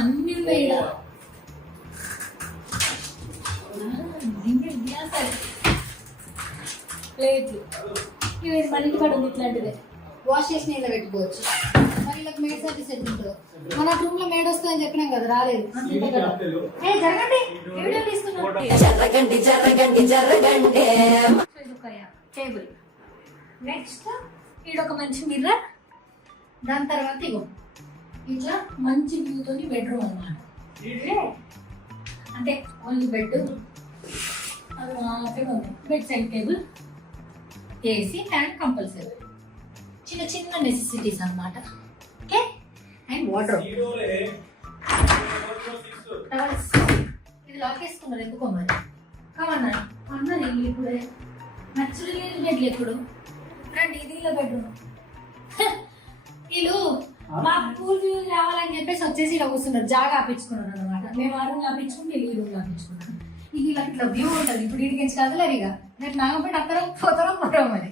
అన్ని ఉన్నాయి ప్లేట్లు ఇవి మన ఇంటి కాడ ఉంది ఇట్లాంటిదే వాష్ చేసి నీళ్ళ పెట్టుకోవచ్చు. మరి ఇలా మేడ్ సర్వీస్ ఎట్లుంటుందో మన రూమ్ లో మేడ్ వస్తుందని చెప్పినాం కదా, రాలేదు. జరగండి వీడియో తీసుకున్నాం. టేబుల్ నెక్స్ట్ ఈడొక మంచి మిర్రర్. దాని తర్వాత ఇగో ఇట్లా మంచి వ్యూతో బెడ్రూమ్ అన్నమాట. అంటే ఓన్లీ బెడ్, అది మాత్రమే ఉంది. Bed side table, AC and compulsory చిన్న చిన్న నెసెసిటీస్ అన్నమాట. Okay, and wardrobe. ఇది లాక్ వేసుకున్నారు ఎందుకో మరి. కావన్నా అన్నది ఇప్పుడే నచ్చుడు బెడ్లు ఎప్పుడు రండి. ఇది ఇలా బెడ్రూమ్. వీళ్ళు మాకు కూల్ వ్యూ రావాలని చెప్పేసి వచ్చేసి ఇలా కూర్చున్నారు, జాగా ఆపించుకున్నారు అనమాట. మేము ఆ రూమ్ ఆపించుకుంటే ఈ రూమ్ ఆపించుకున్నాం. ఇది ఇలా ఇట్లా వ్యూ ఉంటుంది. ఇప్పుడు ఇడికి కదలేరు ఇక. రేపు నాగపేట అత్తరం పోతారో పోతాం మరి.